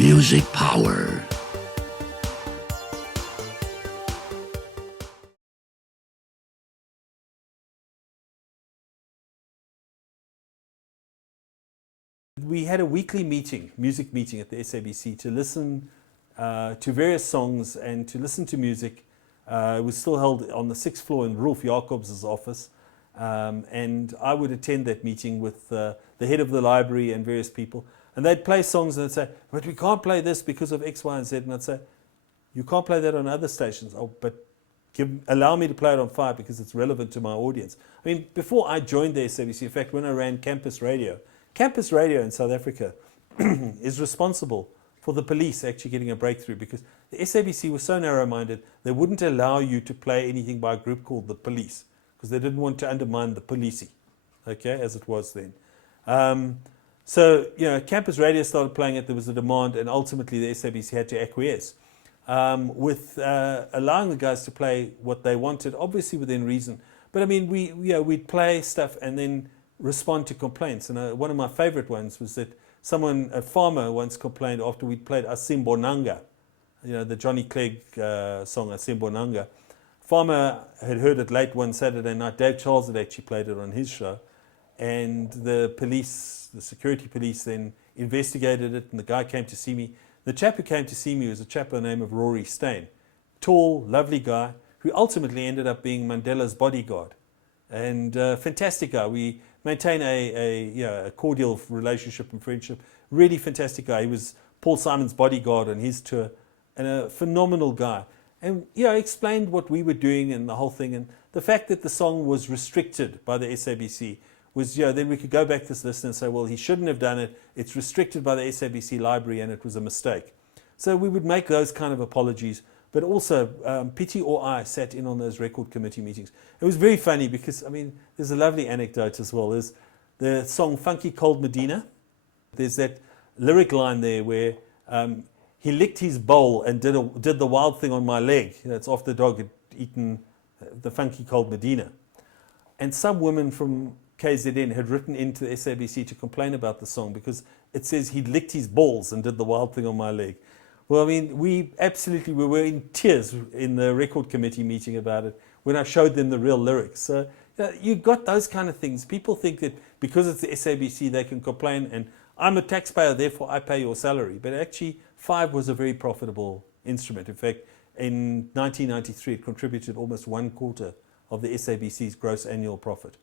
Music power. We had a weekly meeting, music meeting at the SABC to listen to various songs and to listen to music. It was still held on the 6th floor in Rolf Jacobs' office. And I would attend that meeting with the head of the library and various people. And they'd play songs and they'd say, but we can't play this because of X, Y, and Z. And I'd say, you can't play that on other stations. Oh, but allow me to play it on 5 because it's relevant to my audience. I mean, before I joined the SABC, in fact, when I ran Campus Radio in South Africa is responsible for the police actually getting a breakthrough, because the SABC was so narrow-minded, they wouldn't allow you to play anything by a group called the Police, because they didn't want to undermine the policing, okay, as it was then. So, you know, Campus Radio started playing it, there was a demand, and ultimately the SABC had to acquiesce with allowing the guys to play what they wanted, obviously within reason. But I mean, we'd play stuff and then respond to complaints. And one of my favorite ones was that a farmer once complained after we'd played Asimbonanga, you know, the Johnny Clegg song Asimbonanga. Farmer had heard it late one Saturday night. Dave Charles had actually played it on his show. And the police, the security police, then investigated it, and the guy came to see me. The chap who came to see me was a chap by the name of Rory Steyn. Tall, lovely guy, who ultimately ended up being Mandela's bodyguard. And fantastic guy. We maintain a cordial relationship and friendship. Really fantastic guy. He was Paul Simon's bodyguard on his tour, and a phenomenal guy. And explained what we were doing and the whole thing. And the fact that the song was restricted by the SABC was, then we could go back to this list and say, well, he shouldn't have done it. It's restricted by the SABC library and it was a mistake. So we would make those kind of apologies. But also, Pity or I sat in on those record committee meetings. It was very funny because, I mean, there's a lovely anecdote as well. There's the song Funky Cold Medina. There's that lyric line there where he licked his bowl and did the wild thing on my leg. It's after the dog had eaten the Funky Cold Medina. And some woman from KZN had written into the SABC to complain about the song because it says he licked his balls and did the wild thing on my leg. Well, I mean, we were in tears in the record committee meeting about it when I showed them the real lyrics. So you got those kind of things. People think that because it's the SABC, they can complain, and I'm a taxpayer, therefore I pay your salary. But actually, 5 was a very profitable instrument. In fact, in 1993, it contributed almost 1/4 of the SABC's gross annual profit.